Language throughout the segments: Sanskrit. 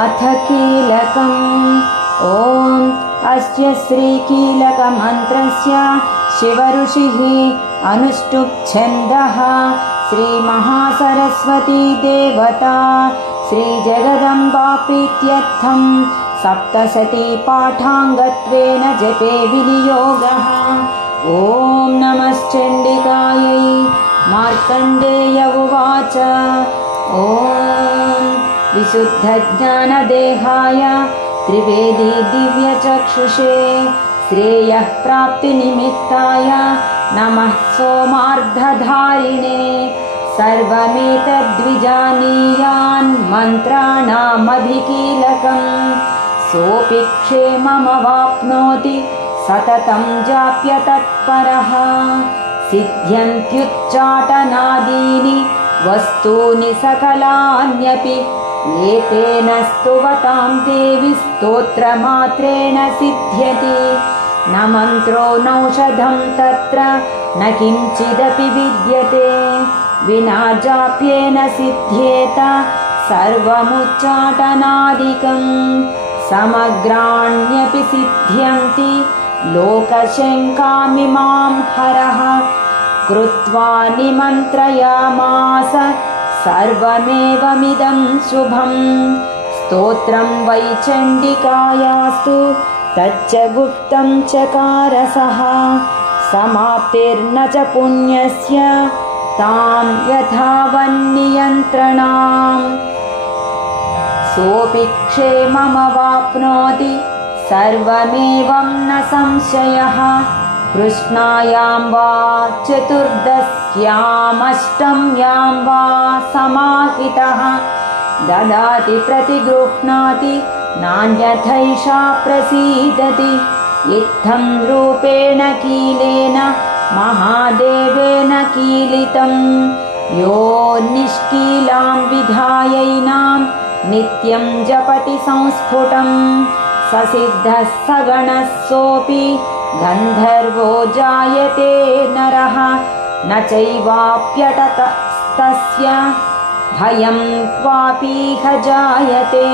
अथ कीलकम्। ॐ अस्य श्रीकीलकमन्त्रस्य शिवऋषिः अनुष्टुप्छन्दः। श्रीमहासरस्वती देवता। श्रीजगदम्बाप्रीत्यर्थं सप्तशती पाठाङ्गत्वेन जपे विनियोगः। ॐ नमश्चण्डिकायै मार्कण्डेय उवाच। ॐ विशुद्धज्ञानदेहाय त्रिवेदी दिव्यचक्षुषे श्रेयः प्राप्तिनिमित्ताय नमः सोमार्धधारिणे सर्वमेतद्विजानीयान् मन्त्राणामभिकीलकम् सोऽपि क्षेममवाप्नोति सततं जाप्य तत्परः सिद्ध्यन्त्युच्चाटनादीनि वस्तूनि सकलान्यपि एतेन स्तुवतां देवि स्तोत्रमात्रेण सिद्ध्यति। न मन्त्रो नौषधं तत्र न किञ्चिदपि विद्यते। विना जाप्येन सिद्ध्येत सर्वमुच्चाटनादिकम् समग्राण्यपि सिद्ध्यन्ति। लोकशङ्कामिमां हरः कृत्वा निमन्त्रयामास। सर्वमेवमिदं शुभम्। स्तोत्रं वै चण्डिकायास्तु। तच्च गुप्तं चकारसः। समाप्तिर्न च पुण्यस्य। तां यथावन्नियन्त्रणाम्। सोऽपि क्षेममवाप्नोति। सर्वमेवं न संशयः कृष्णायां वा चतुर्दश्यामष्टम्यां वा समाहितः। ददाति प्रतिगृह्णाति नान्यथैषा प्रसीदति। इत्थं रूपेण कीलेन महादेवेन कीलितं। यो निष्कीलां विधायैनां नित्यं जपति संस्फुटं ससिद्धः सगणः सोऽपि गन्धर्वो जायते नरः न चैवाप्यटतस्तस्य। भयं क्वापीह जायते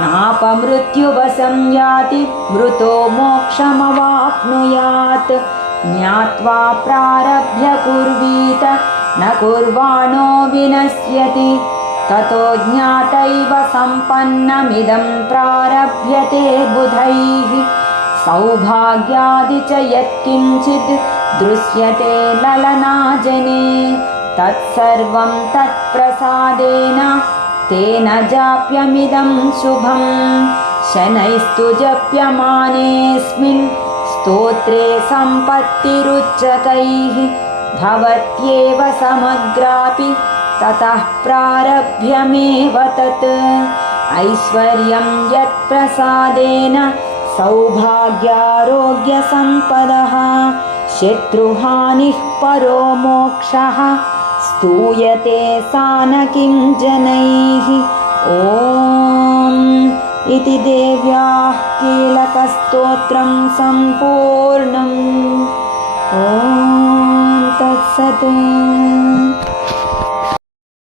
नापमृत्युवशं याति मृतो मोक्षमवाप्नुयात्। ज्ञात्वा प्रारभ्य कुर्वीत न कुर्वाणो विनश्यति। ततो ज्ञातैव सम्पन्नमिदं प्रारभ्यते बुधैः सौभाग्यादि च यत्किञ्चित् दृश्यते ललनाजने तत्सर्वं तत्प्रसादेन तेन जाप्यमिदं शुभम्। शनैस्तु जप्यमानेऽस्मिन् स्तोत्रे सम्पत्तिरुच्चकैः भवत्येव समग्रापि ततः प्रारभ्यमेव तत्। ऐश्वर्यं यत्प्रसादेन सौभाग्यारोग्यसम्पदः शत्रुहानिः परो मोक्षः स्तूयते सा न किं जनैः। ॐ इति देव्याः कीलकस्तोत्रं सम्पूर्णम्। ॐ तत्सत्